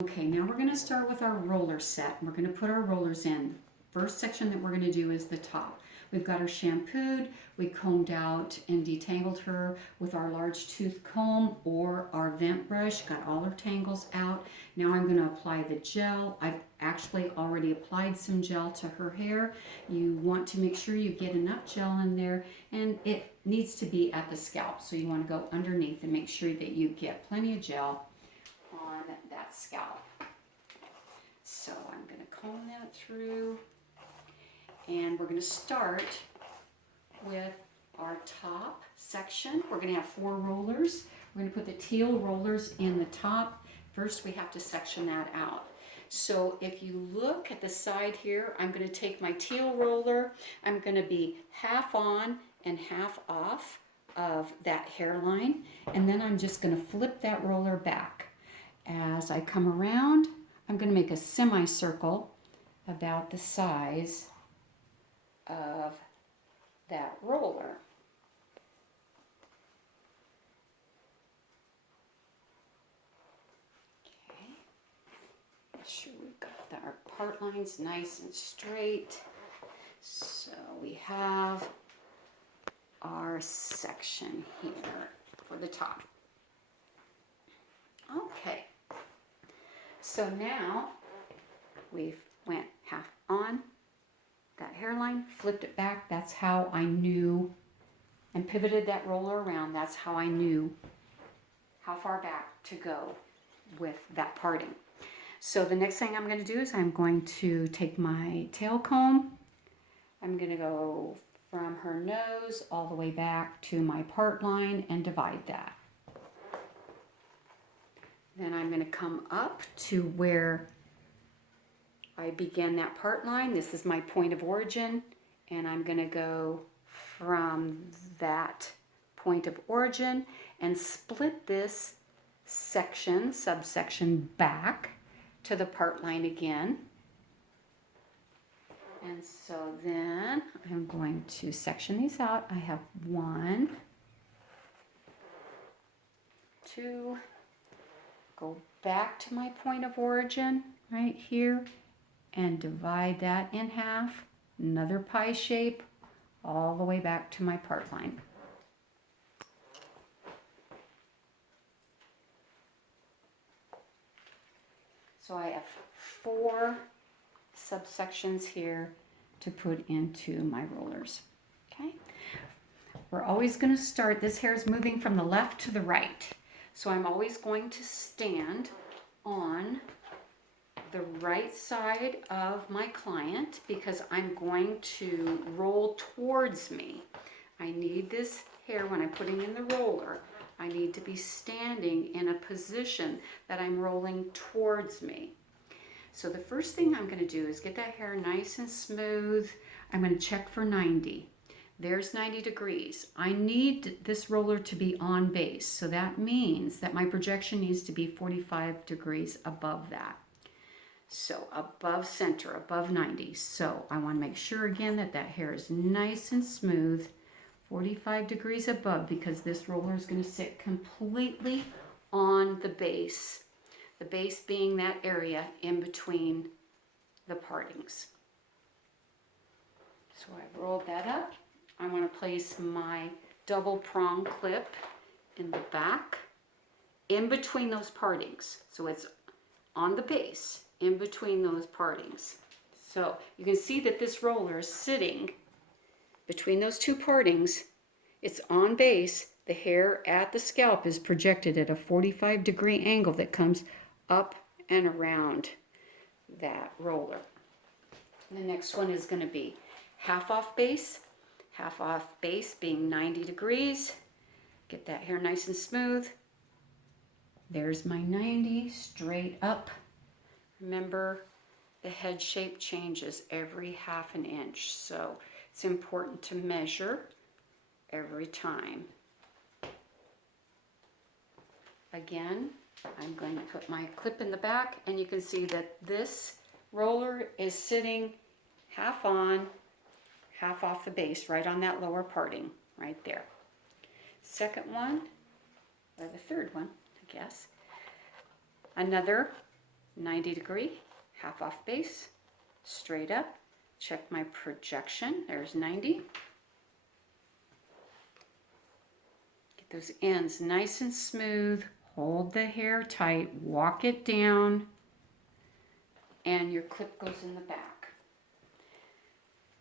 Okay, now we're going to start with our roller set. We're going to put our rollers in. First section that we're going to do is the top. We've got her shampooed, we combed out and detangled her with our large tooth comb or our vent brush, got all her tangles out. Now I'm going to apply the gel. I've actually already applied some gel to her hair. You want to make sure you get enough gel in there, and it needs to be at the scalp. So you want to go underneath and make sure that you get plenty of gel on that scalp. So I'm going to comb that through, and we're going to start with our top section. We're going to have 4 rollers. We're going to put the teal rollers in the top. First we have to section that out. So if you look at the side here, I'm going to take my teal roller. I'm going to be half on and half off of that hairline, and then I'm just going to flip that roller back. As I come around, I'm going to make a semicircle about the size of that roller. Okay, make sure we've got our part lines nice and straight. So we have our section here for the top. Okay. So now we've went half on that hairline, flipped it back. That's how I knew, and pivoted that roller around. That's how I knew how far back to go with that parting. So the next thing I'm going to do is I'm going to take my tail comb. I'm going to go from her nose all the way back to my part line and divide that. Then I'm going to come up to where I began that part line. This is my point of origin, and I'm going to go from that point of origin and split this section, subsection, back to the part line again. And so then I'm going to section these out. I have 1, 2, go back to my point of origin right here and divide that in half, another pie shape, all the way back to my part line. So I have 4 subsections here to put into my rollers. Okay, we're always going to start, this hair is moving from the left to the right. So I'm always going to stand on the right side of my client because I'm going to roll towards me. I need this hair, when I'm putting in the roller, I need to be standing in a position that I'm rolling towards me. So the first thing I'm going to do is get that hair nice and smooth. I'm going to check for 90. There's 90 degrees. I need this roller to be on base, so that means that my projection needs to be 45 degrees above that. So above center, above 90. So I want to make sure again that that hair is nice and smooth, 45 degrees above, because this roller is going to sit completely on the base being that area in between the partings. So I've rolled that up. I want to place my double prong clip in the back, in between those partings. So it's on the base, in between those partings. So you can see that this roller is sitting between those 2 partings. It's on base. The hair at the scalp is projected at a 45-degree angle that comes up and around that roller. The next one is going to be half off base being 90 degrees. Get that hair nice and smooth. There's my 90, straight up. Remember, the head shape changes every half an inch, so it's important to measure every time. Again, I'm going to put my clip in the back, and you can see that this roller is sitting half on, half off the base, right on that lower parting, right there. Second one, or the third one, I guess. Another 90 degree, half off base, straight up. Check my projection, there's 90. Get those ends nice and smooth, hold the hair tight, walk it down, and your clip goes in the back.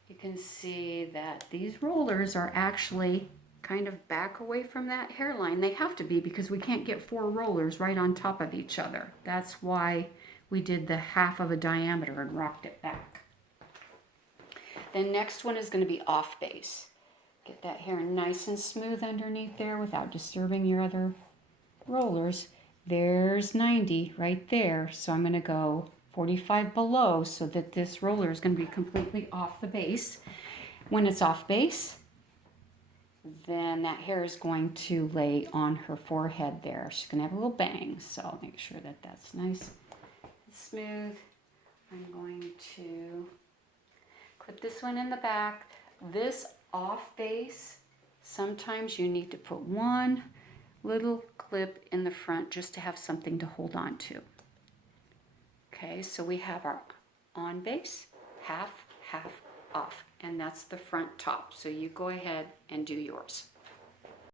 You can see that these rollers are actually kind of back away from that hairline. They have to be because we can't get 4 rollers right on top of each other. That's why we did the half of a diameter and rocked it back. The next one is going to be off base. Get that hair nice and smooth underneath there without disturbing your other rollers. There's 90 right there. So I'm going to go 45 below so that this roller is going to be completely off the base. When it's off base, then that hair is going to lay on her forehead there. She's going to have a little bang, so I'll make sure that that's nice and smooth. I'm going to clip this one in the back. This off base, sometimes you need to put one little clip in the front just to have something to hold on to. Okay, so we have our on base, half, half, off, and that's the front top. So you go ahead and do yours.